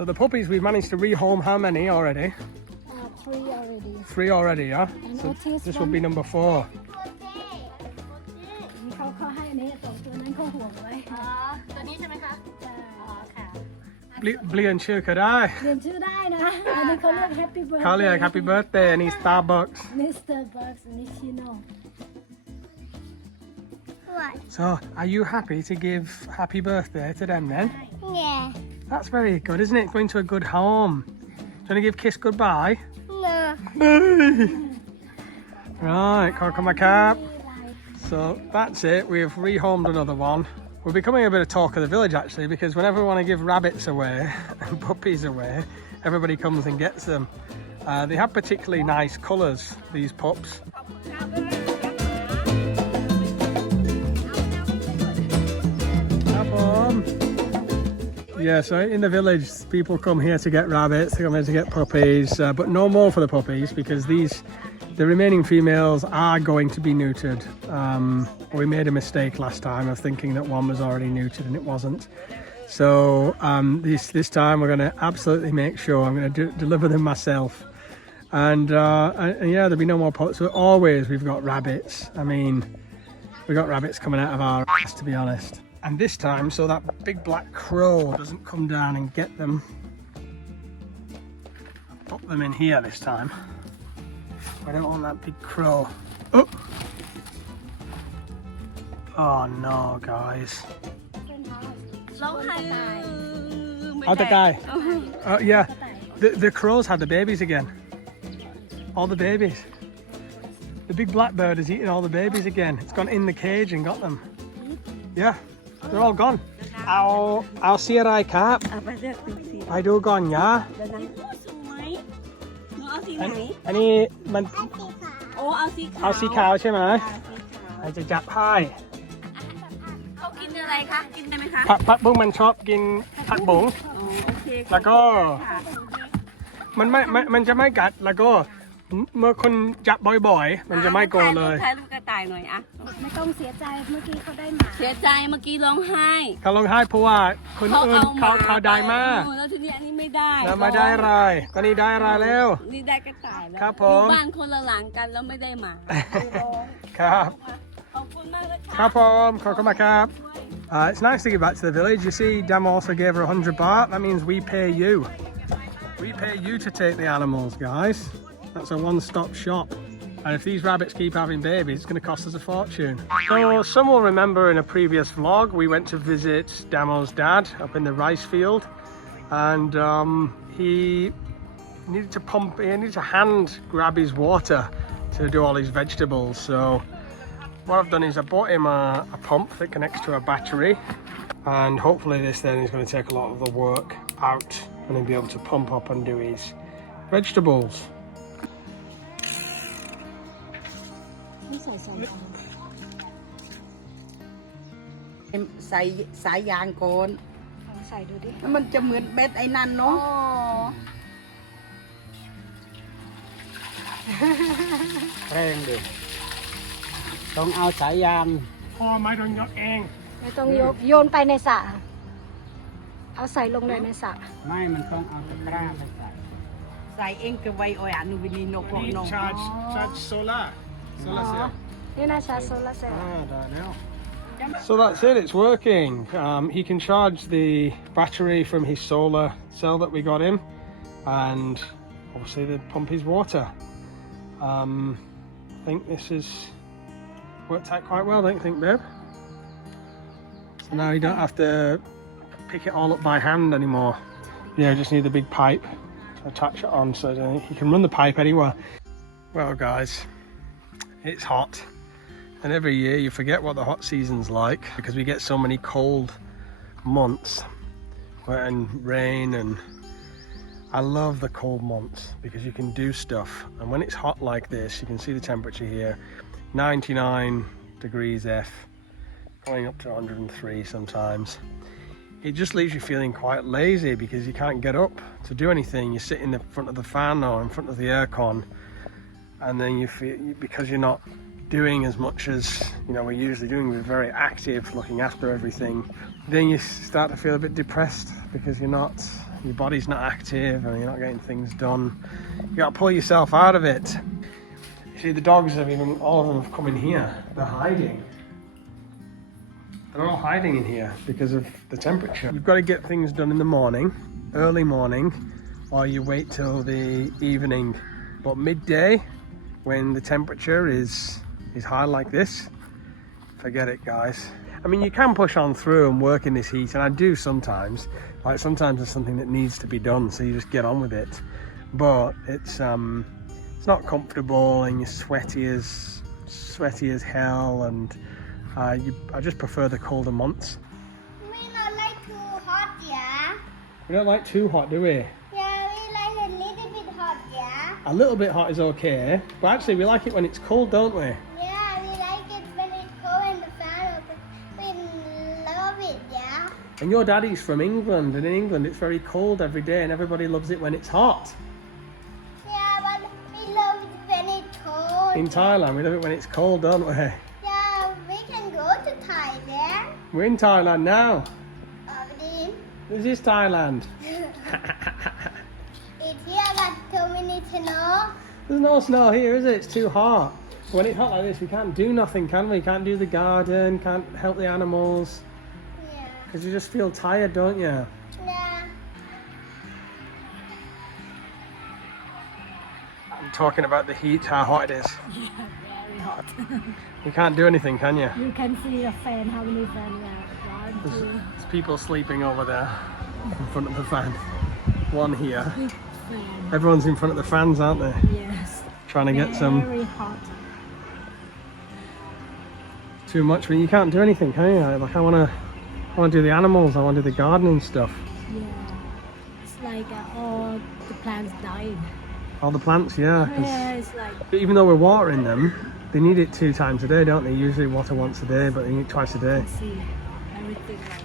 So the puppies, we've managed to rehome how many already? 3 already. 3 already, yeah? And So Otis this will be number 4. เขาให้อันนี้ตัวนั้นเขาห่วงไว้ ตัวนี้ใช่ไหมคะอ๋อค่ะ Blian Chuka Dai. เรียนชื่อได้นะ อันนี้เขาเรียก Happy Birthday Kalia, happy birthday, and he's Starbucks. Mr. Bucks อันนี้ชิโน่ What? So, are you happy to give happy birthday to them then? Yeah. That's very good, isn't it? Going to a good home. Do you want to give Kiss goodbye? No. Right, come on, cap. So that's it. We've rehomed another one. We're becoming a bit of talk of the village actually, because whenever we want to give rabbits away and puppies away, everybody comes and gets them. They have particularly nice colours, these pups. Yeah, so in the village, people come here to get rabbits, they come here to get puppies, but no more for the puppies because the remaining females are going to be neutered. We made a mistake last time of thinking that one was already neutered and it wasn't. So this time we're going to absolutely make sure I'm going to deliver them myself. And yeah, there'll be no more pups. So always we've got rabbits. I mean, we've got rabbits coming out of our ass, to be honest. And this time, so that big black crow doesn't come down and get them, I'll put them in here this time. I don't want that big crow. Oh! Oh no, guys. Oh, the guy. Yeah, the crows had the babies again. All the babies. The big black bird is eating all the babies again. It's gone in the cage and got them. Yeah, they're all gone. I'll see a cap. ไปดูก่อนย่า อันนี้มันเอาสีขาวใช่ไหมอาจจะจับให้ เขากินอะไรคะ กินได้ไหมคะ ผักบุ้งมันชอบกินผักบุ้ง โอเค แล้วก็มันจะไม่กัดแล้วก็เมื่อคนจับบ่อยๆมันจะไม่โกรธเลย ถ่ายรูปกระต่ายหน่อยอะ ไม่ต้องเสียใจเมื่อกี้เขาได้หมา เสียใจเมื่อกี้ร้องไห้ เขาลงให้เพราะว่าคนอื่นเขาได้มาก แล้วทีนี้อันนี้ไม่ได้ แล้วไม่ได้อะไรตอนนี้ได้อะไรแล้ว นี่ได้กระต่ายแล้ว ครับผม อยู่บ้านคนละหลังกันแล้วไม่ได้หมา ครับ ขอบคุณมากเลยค่ะ ครับผมขอบคุณมากครับ It's nice to give back to the village. You see, Dam also gave her 100 baht. That means we pay you. We pay you to take the animals, guys. That's a one-stop shop. And if these rabbits keep having babies, it's going to cost us a fortune. So some will remember in a previous vlog, we went to visit Damo's dad up in the rice field. And he needed to hand grab his water to do all his vegetables. So what I've done is I bought him a pump that connects to a battery. And hopefully this then is going to take a lot of the work out and he'll be able to pump up and do his vegetables. ใส่สายยางโกน ใส่ดูดิ แล้วมันจะเหมือนเบ็ดไอ้นั่นเนาะ แรงดิต้องเอาสายยาง พ่อไม่ต้องยกเอง ไม่ต้องโยนไปในสระเอาใส่ลงเลยในสระ ไม่มันต้องเอาตะกร้าไปใส่ ใส่เองก็ไว้ออยานุวินีนกนก charge solar อ๋อนี่น่าชาร์จโซลาร์เซลล์ I don't know. So that's it, it's working. He can charge the battery from his solar cell that we got him and obviously they pump his water. I think this has worked out quite well, don't you think, babe? So now you don't have to pick it all up by hand anymore. Yeah, you just need the big pipe to attach it on so that you can run the pipe anywhere. Well guys, it's hot. And every year you forget what the hot season's like because we get so many cold months and rain, and I love the cold months because you can do stuff. And when it's hot like this, you can see the temperature here, 99 degrees F, going up to 103 sometimes. It just leaves you feeling quite lazy because you can't get up to do anything. You sit in the front of the fan or in front of the aircon, and then you feel, because you're not doing as much as we're usually doing, we're very active looking after everything, then you start to feel a bit depressed because you're not your body's not active and you're not getting things done, you got to pull yourself out of it. You see, the dogs have even, all of them have come in here. They're hiding. They're all hiding in here because of the temperature. You've got to get things done in the morning, early morning, or you wait till the evening. But midday, when the temperature is high like this, forget it, guys. I mean, you can push on through and work in this heat, and I do sometimes. Like sometimes there's something that needs to be done, so you just get on with it. But it's not comfortable, and you're sweaty as hell, and I just prefer the colder months. We not like too hot, yeah? We don't like too hot, do we? Yeah, we like a little bit hot, yeah? A little bit hot is okay, but actually we like it when it's cold, don't we? Yeah, we like it when it's cold and the fan open. We love it, yeah? And your daddy's from England, and in England it's very cold every day, and everybody loves it when it's hot. Yeah, but we love it when it's cold. In Thailand, we love it when it's cold, don't we? Yeah, we can go to Thailand. We're in Thailand now. Already. This is Thailand. It's here, but too many snow. There's no snow here, is it? It's too hot. When it's hot like this, we can't do nothing, can we? Can't do the garden, can't help the animals. Yeah. Because you just feel tired, don't you? Yeah. I'm talking about the heat, how hot it is. Yeah, very hot. You can't do anything, can you? You can see a fan, how many fans there? One, two. There's people sleeping over there in front of the fan. One here. Big fan. Everyone's in front of the fans, aren't they? Yes. Trying to get some Very hot. too much, but you can't do anything, can you? Like I wanna do the animals, I wanna do the gardening stuff. Yeah. It's like all the plants died. All the plants, yeah. 'Cause Yeah, it's like even though we're watering them, they need it 2 times a day, don't they? Usually water once a day, but they need it twice a day. see everything like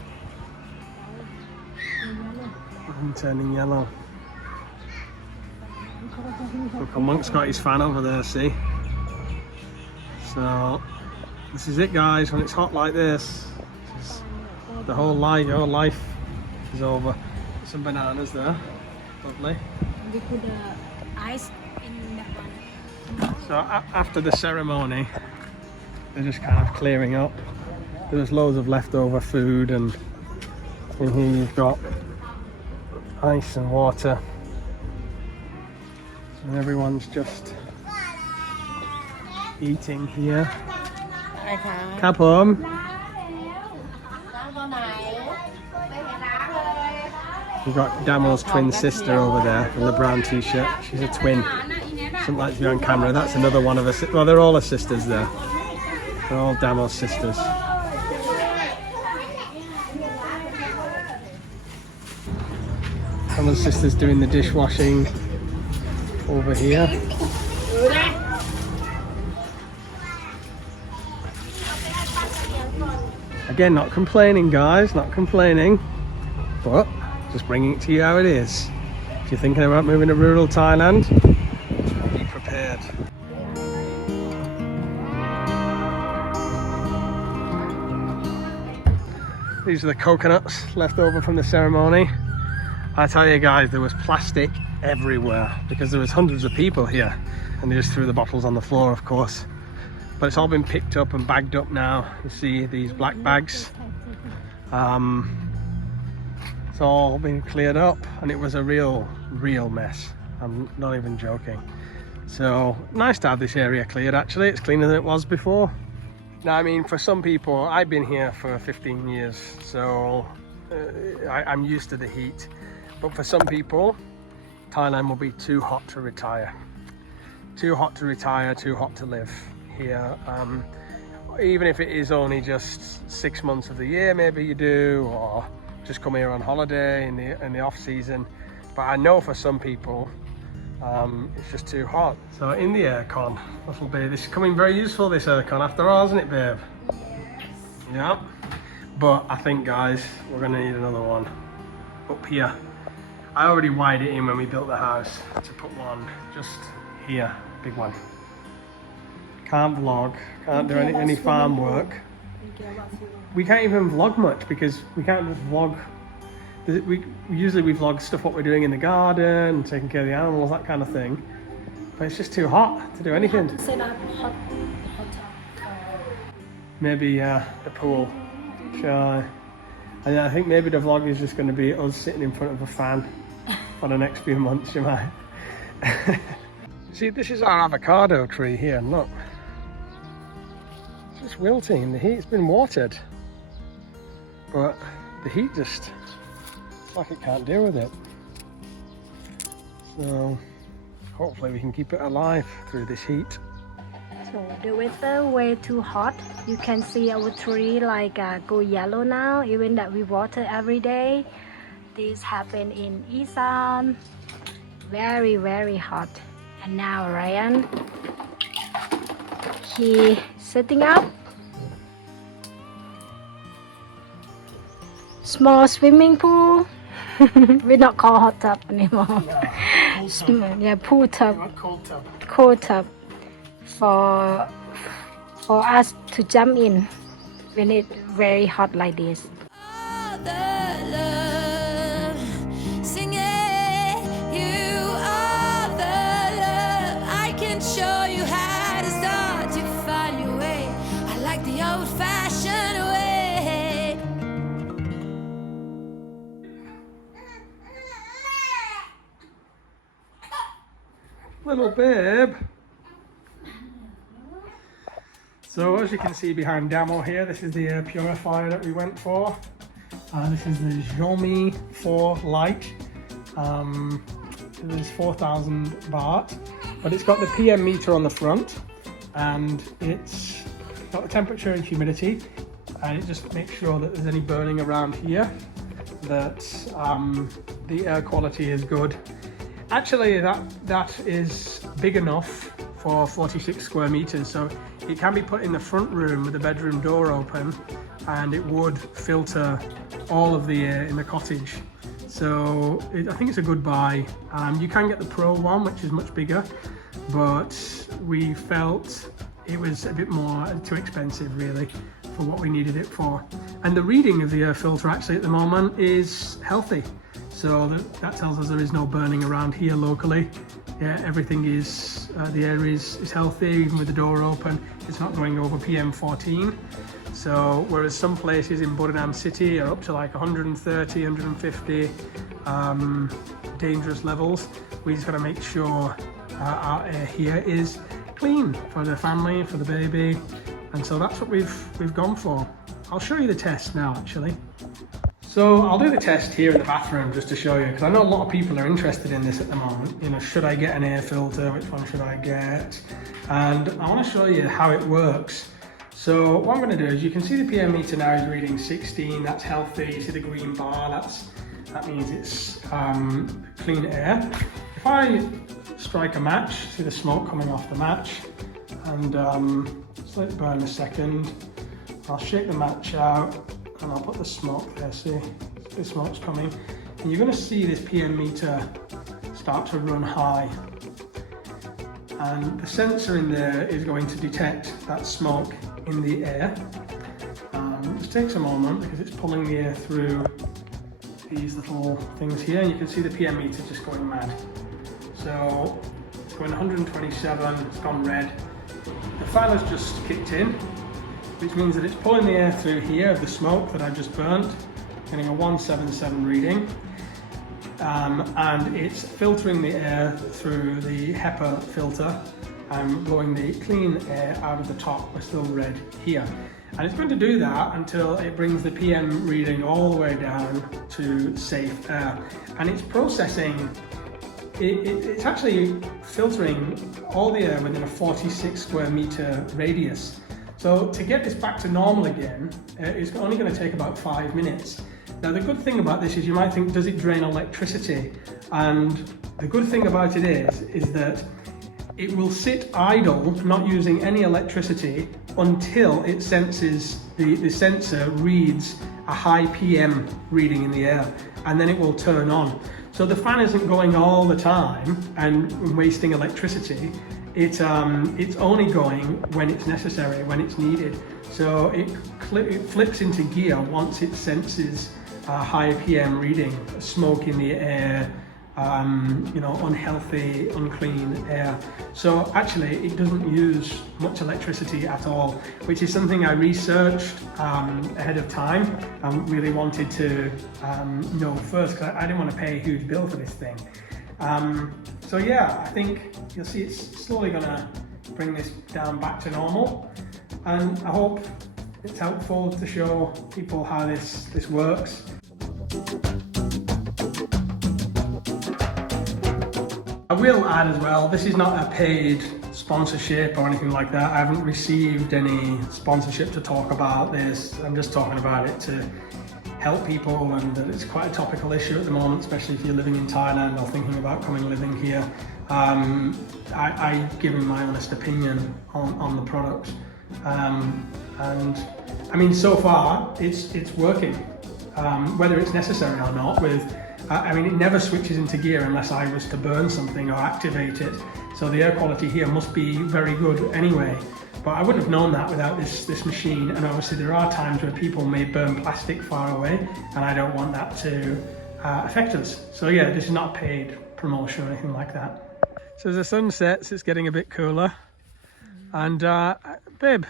I'm turning yellow. Look, Monk's got his fan over there, see? So, this is it, guys, when it's hot like this. The whole life, your life is over. Some bananas there. Lovely. we put ice in that one. So after the ceremony, they're just kind of clearing up. There's loads of leftover food, and in here you've got ice and water. And everyone's just eating here. Kapom. We've got Damo's twin sister over there in the brown t-shirt. She's a twin. Doesn't like to be on camera. That's another one of her. Well, they're all her sisters there. They're all Damo's sisters. Damo's sister's doing the dishwashing over here. Again, not complaining, guys, not complaining, but just bringing it to you how it is. If you're thinking about moving to rural Thailand, be prepared. These are the coconuts left over from the ceremony. I tell you guys, there was plastic everywhere because there was hundreds of people here, and they just threw the bottles on the floor, of course. But it's all been picked up and bagged up now. You see these black bags. It's all been cleared up, and it was a real mess. I'm not even joking. So nice to have this area cleared. Actually, it's cleaner than it was before. Now, I mean, for some people, I've been here for 15 years, so I'm used to the heat. But for some people, Thailand will be too hot to retire. Too hot to retire, too hot to live here. Even if it is only just 6 months of the year, maybe you do, or just come here on holiday in the off season. But I know for some people, it's just too hot. So in the aircon, this is coming very useful, this aircon after all, isn't it, babe? Yeah. But I think, guys, we're gonna need another one up here. I already wired it in when we built the house to put one just here, big one. Can't vlog, can't do any farm work. We can't even vlog much because we can't just vlog we vlog stuff what we're doing in the garden, taking care of the animals, that kind of thing. But it's just too hot to do anything. Set up hot tub. Maybe the pool. Sure. And I think maybe the vlog is just going to be us sitting in front of a fan for the next few months, you might. See, this is our avocado tree here, and look. It's just wilting in the heat. It's been watered. But the heat just, it's like it can't deal with it. So hopefully we can keep it alive through this heat. So the weather way too hot. You can see our tree like go yellow now, even that we water every day. This happened in Isan. Very, very hot. And now Ryan, he setting up small swimming pool. We not call hot tub anymore. Yeah, pool tub. Cold tub for us to jump in when it's very hot like this. Little babe. So as you can see behind DAMO here, this is the air purifier that we went for. This is the Xiaomi 4 Lite. It is 4,000 baht, but it's got the PM meter on the front, and it's got the temperature and humidity, and it just makes sure that there's any burning around here, that the air quality is good. Actually, that is big enough for 46 square meters, so it can be put in the front room with the bedroom door open, and it would filter all of the air in the cottage. So I think it's a good buy. You can get the Pro one, which is much bigger, but we felt it was a bit more too expensive really for what we needed it for. And the reading of the air filter actually at the moment is healthy. So that tells us there is no burning around here locally. Yeah, everything is, the air is healthy, even with the door open. It's not going over PM14. So whereas some places in Buranam city are up to like 130, 150 dangerous levels, we just got to make sure our air here is clean for the family, for the baby, and so that's what we've gone for. I'll show you the test now actually. So I'll do the test here in the bathroom just to show you, because I know a lot of people are interested in this at the moment. You know, should I get an air filter? Which one should I get? And I want to show you how it works. So what I'm going to do is, you can see the PM meter now is reading 16. That's healthy. You see the green bar. That means it's clean air. If I strike a match, see the smoke coming off the match, and just let it burn a second. I'll shake the match out. And I'll put the smoke there, see the smoke's coming, and you're going to see this PM meter start to run high, and the sensor in there is going to detect that smoke in the air. It just takes a moment because it's pulling the air through these little things here, and you can see the PM meter just going mad. So it's going 127, it's gone red. The fan has just kicked in, which means that it's pulling the air through here of the smoke that I just burnt, getting a 177 reading, and it's filtering the air through the HEPA filter and blowing the clean air out of the top. We're still red here, and it's going to do that until it brings the PM reading all the way down to safe air, and it's processing. It's actually filtering all the air within a 46 square meter radius. So to get this back to normal again, it's only going to take about 5 minutes. Now the good thing about this is, you might think, does it drain electricity? And the good thing about it is that it will sit idle, not using any electricity, until it senses, the sensor reads a high PM reading in the air, and then it will turn on. So the fan isn't going all the time and wasting electricity. It's only going when it's necessary, when it's needed. So it flips into gear once it senses high PM reading, smoke in the air, you know, unhealthy, unclean air. So actually it doesn't use much electricity at all, which is something I researched ahead of time and really wanted to know first, because I didn't want to pay a huge bill for this thing. So yeah, I think you'll see it's slowly going to bring this down back to normal, and I hope it's helpful to show people how this works. I will add as well, this is not a paid sponsorship or anything like that. I haven't received any sponsorship to talk about this. I'm just talking about it to help people, and that it's quite a topical issue at the moment, especially if you're living in Thailand or thinking about coming living here. I give my honest opinion on the products, and I mean, so far it's working, whether it's necessary or not. I mean, it never switches into gear unless I was to burn something or activate it, so the air quality here must be very good anyway. But I wouldn't have known that without this machine, and obviously there are times where people may burn plastic far away, and I don't want that to affect us. So yeah, this is not paid promotion or anything like that. So as the sun sets, it's getting a bit cooler, and babe,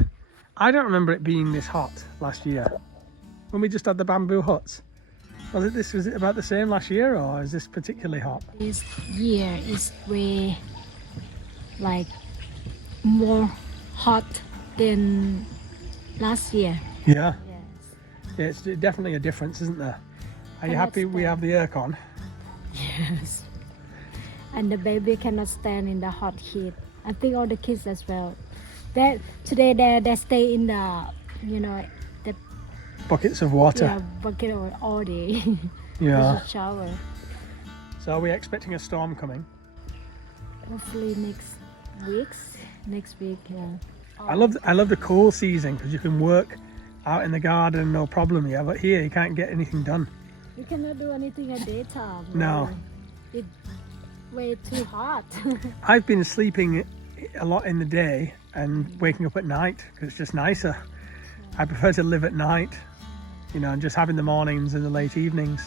I don't remember it being this hot last year when we just had the bamboo huts. Was it about the same last year, or is this particularly hot? This year is way like more hot than last year. Yeah. Yes. Yeah, it's definitely a difference, isn't there? Are you And happy it's we have the aircon? Yes. And the baby cannot stand in the hot heat. I think all the kids as well. Today they stay in the, you know, the Buckets of water. yeah, bucket all day. Yeah. With a shower. So are we expecting a storm coming? Hopefully next week, yeah. I love the cool season because you can work out in the garden, no problem. Yeah, but here you can't get anything done. You cannot do anything at daytime. No. It's way too hot. I've been sleeping a lot in the day and waking up at night because it's just nicer. I prefer to live at night, you know, and just having the mornings and the late evenings.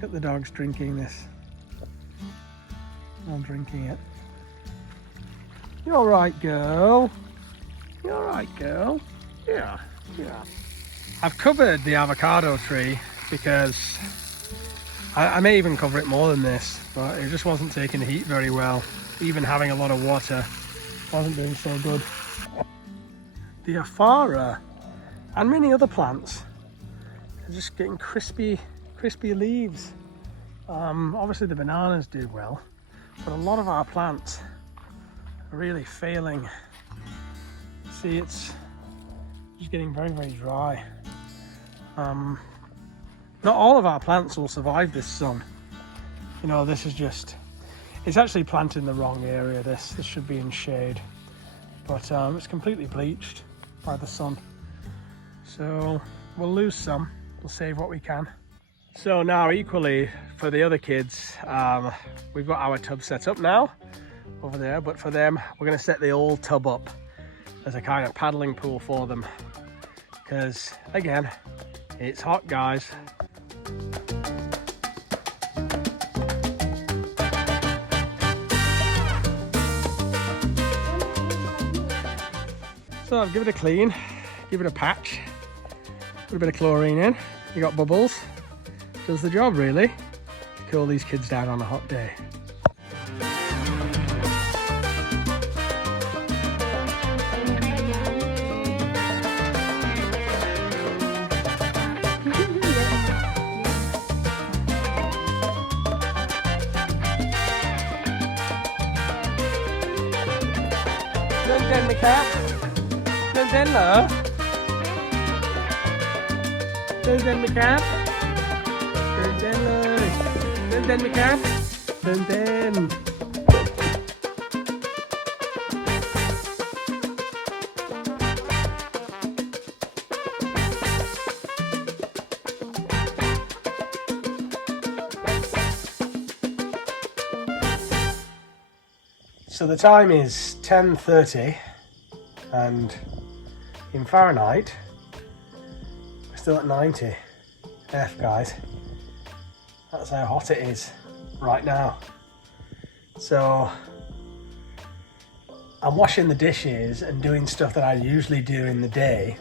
Got the dogs drinking this. I'm drinking it. You're all right, girl. You're all right, girl. Yeah, yeah. I've covered the avocado tree because I may even cover it more than this, but it just wasn't taking the heat very well. Even having a lot of water wasn't doing so good. The aphara and many other plants are just getting crispy leaves. Obviously the bananas do well, but a lot of our plants are really failing. See, it's just getting very, very dry. Not all of our plants will survive this sun. You know, this is just, it's actually planted in the wrong area. This should be in shade, but it's completely bleached by the sun. So we'll lose some, we'll save what we can. So now equally for the other kids, we've got our tub set up now over there, but for them we're going to set the old tub up as a kind of paddling pool for them, because again, it's hot, guys. So I've given it a clean, give it a patch, put a bit of chlorine in, you got bubbles, does the job really, to cool these kids down on a hot day. Lênไหมครับเต้นเหรอเต้นไหมครับเต้นเลยเต้นไหมครับเต้น So the time is 10:30 and in Fahrenheit we're still at 90. F, guys. That's how hot it is right now. So I'm washing the dishes and doing stuff that I usually do in the day.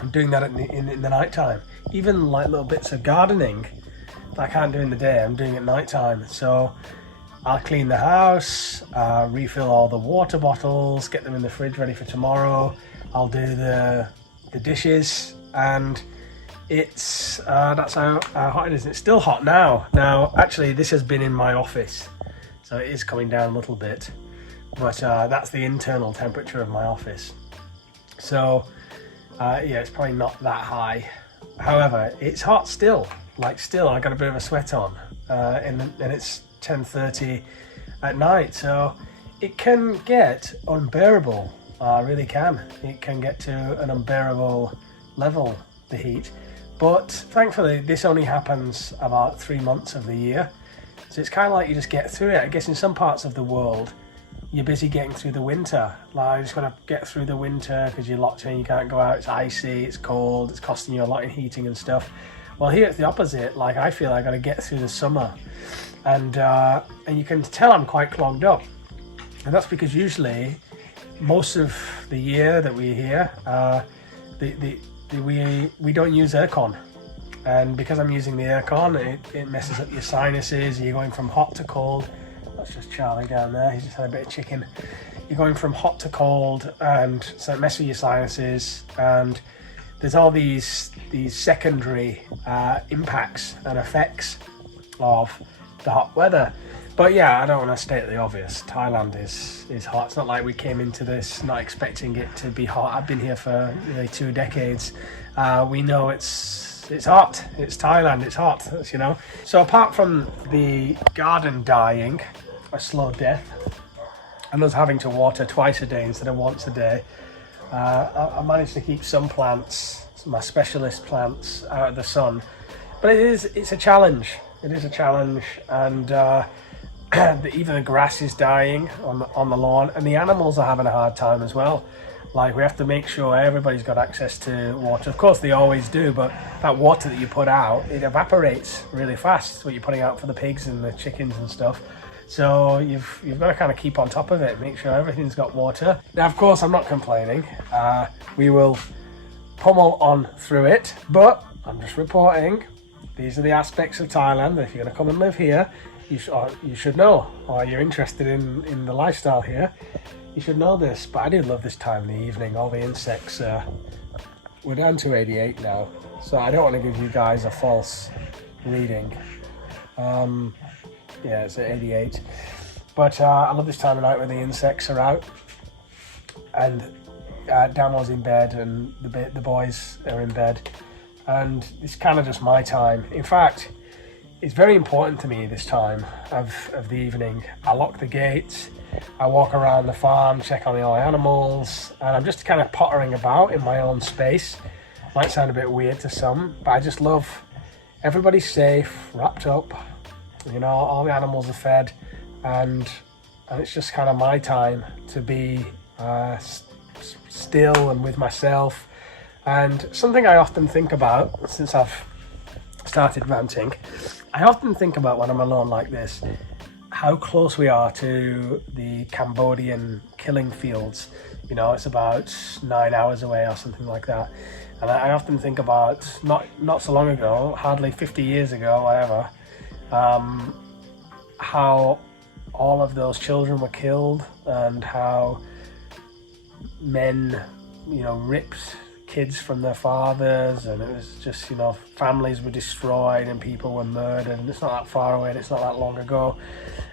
I'm doing that in the night time. Even like little bits of gardening that I can't do in the day, I'm doing at night time. So I'll clean the house, refill all the water bottles, get them in the fridge ready for tomorrow. I'll do the dishes, and it's that's how hot it is. It's still hot now. Now, actually, this has been in my office, so it is coming down a little bit, but that's the internal temperature of my office. So yeah, it's probably not that high. However, it's hot still. Like still, I got a bit of a sweat on, and it's 10:30 at night, so it can get unbearable. Really can. It can get to an unbearable level, the heat. But thankfully, this only happens about 3 months of the year, so it's kind of like you just get through it. I guess in some parts of the world, you're busy getting through the winter. Like, you just got to get through the winter because you're locked in, you can't go out, it's icy, it's cold, it's costing you a lot in heating and stuff. Well, here it's the opposite. Like, I feel I got to get through the summer, and you can tell I'm quite clogged up, and that's because usually most of the year that we're here, we don't use aircon, and because I'm using the aircon, it messes up your sinuses. You're going from hot to cold. That's just Charlie down there. He just had a bit of chicken. You're going from hot to cold, and so it messes with your sinuses, and there's all these secondary impacts and effects of the hot weather. But yeah, I don't want to state the obvious. Thailand is hot. It's not like we came into this not expecting it to be hot. I've been here for nearly 2 decades. We know it's hot. It's Thailand. It's hot. You know. So apart from the garden dying, a slow death, and us having to water twice a day instead of once a day, I managed to keep some plants, my specialist plants, out of the sun. But it's a challenge. It is a challenge, and even the grass is dying on the lawn, and the animals are having a hard time as well. Like, we have to make sure everybody's got access to water. Of course, they always do, but that water that you put out, it evaporates really fast. What you're putting out for the pigs and the chickens and stuff. So you've got to kind of keep on top of it, make sure everything's got water. Now, of course, I'm not complaining. We will pummel on through it, but I'm just reporting. These are the aspects of Thailand that if you're going to come and live here, you should know, or you're interested in the lifestyle here, you should know this. But I do love this time in the evening. All the insects, we're down to 88 now, so I don't want to give you guys a false reading. Yeah, it's at 88. But I love this time of night when the insects are out, and Damo's in bed, and the boys are in bed, and it's kind of just my time. In fact, it's very important to me this time of the evening. I lock the gates, I walk around the farm, check on all the animals, and I'm just kind of pottering about in my own space. Might sound a bit weird to some, but I just love everybody's safe, wrapped up, you know, all the animals are fed, and it's just kind of my time to be still and with myself. And something I often think about since I've started ranting, I often think about when I'm alone like this, how close we are to the Cambodian killing fields. You know, it's about 9 hours away or something like that. And I often think about, not so long ago, hardly 50 years ago, whatever, how all of those children were killed, and how men, you know, ripped kids from their fathers, and it was just, you know, families were destroyed and people were murdered, and it's not that far away and it's not that long ago.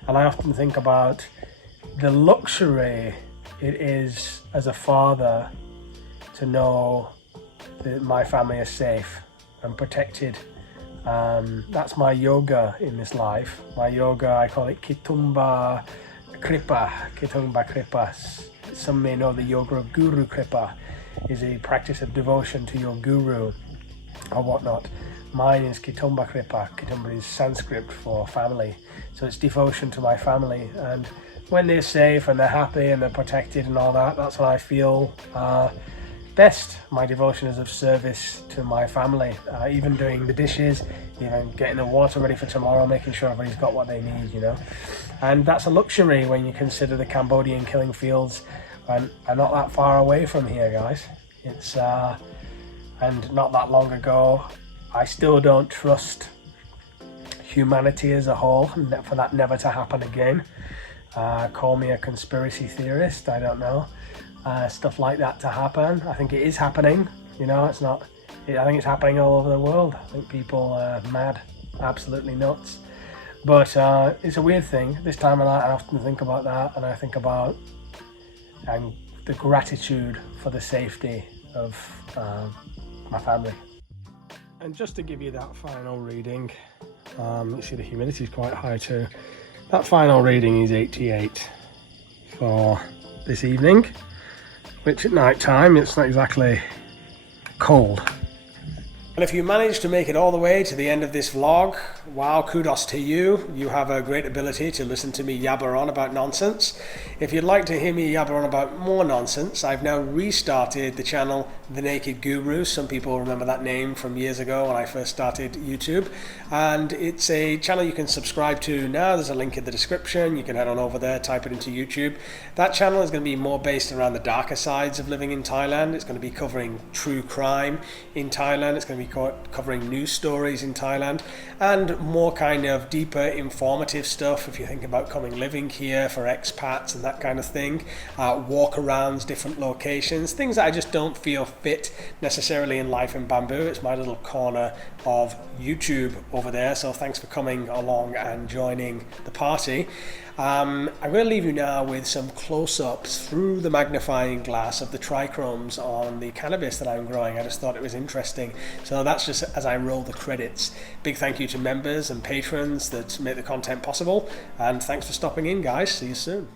And I often think about the luxury it is as a father to know that my family is safe and protected. That's my yoga in this life. My yoga, I call it Kitumba Kripa. Kitumba Kripa. Some may know the yoga of Guru Kripa is a practice of devotion to your guru or whatnot. Mine is Kitumba Kripa. Kitumba is Sanskrit for family. So it's devotion to my family. And when they're safe and they're happy and they're protected and all that, that's when I feel best. My devotion is of service to my family, even doing the dishes, even getting the water ready for tomorrow, making sure everybody's got what they need, you know. And that's a luxury when you consider the Cambodian killing fields are not that far away from here, guys. It's and not that long ago, I still don't trust humanity as a whole, for that never to happen again. Call me a conspiracy theorist, I don't know. Stuff like that to happen. I think it is happening, you know, it's not, I think it's happening all over the world. I think people are mad, absolutely nuts. But it's a weird thing. This time of night I often think about that, and I think about the gratitude for the safety of my family. And just to give you that final reading, you see the humidity is quite high too. That final reading is 88 for this evening, which at night time it's not exactly cold. And if you managed to make it all the way to the end of this vlog, wow, kudos to you. You have a great ability to listen to me yabber on about nonsense. If you'd like to hear me yabber on about more nonsense, I've now restarted the channel The Naked Guru. Some people remember that name from years ago when I first started YouTube. And it's a channel you can subscribe to now. There's a link in the description. You can head on over there, type it into YouTube. That channel is going to be more based around the darker sides of living in Thailand. It's going to be covering true crime in Thailand. It's going to be covering news stories in Thailand, and more kind of deeper informative stuff if you think about coming living here for expats and that kind of thing. Walk-arounds, different locations, things that I just don't feel fit necessarily in life in Bamboo. It's my little corner of YouTube over there, so thanks for coming along and joining the party. I'm going to leave you now with some close-ups through the magnifying glass of the trichromes on the cannabis that I'm growing. I just thought it was interesting. So that's just as I roll the credits. Big thank you to members and patrons that make the content possible. And thanks for stopping in, guys. See you soon.